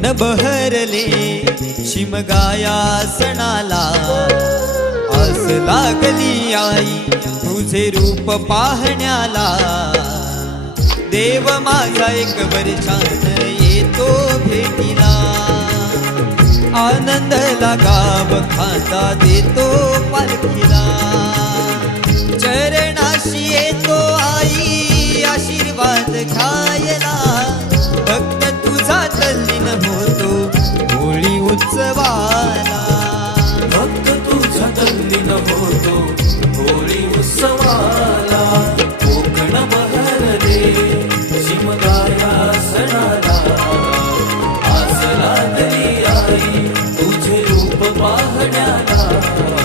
मन बहरले शिमगाया सणाला आस लागली आई तुझे रूप पाहण्याला. देव माझा एक वर्षान येतो भेटीला. आनंद गाव खाता देतो पालखीला. चरणाशी येतो आई आशीर्वाद खायला होळी उत्सवाला कोकण बहरले शिमगाया पाहण्याला.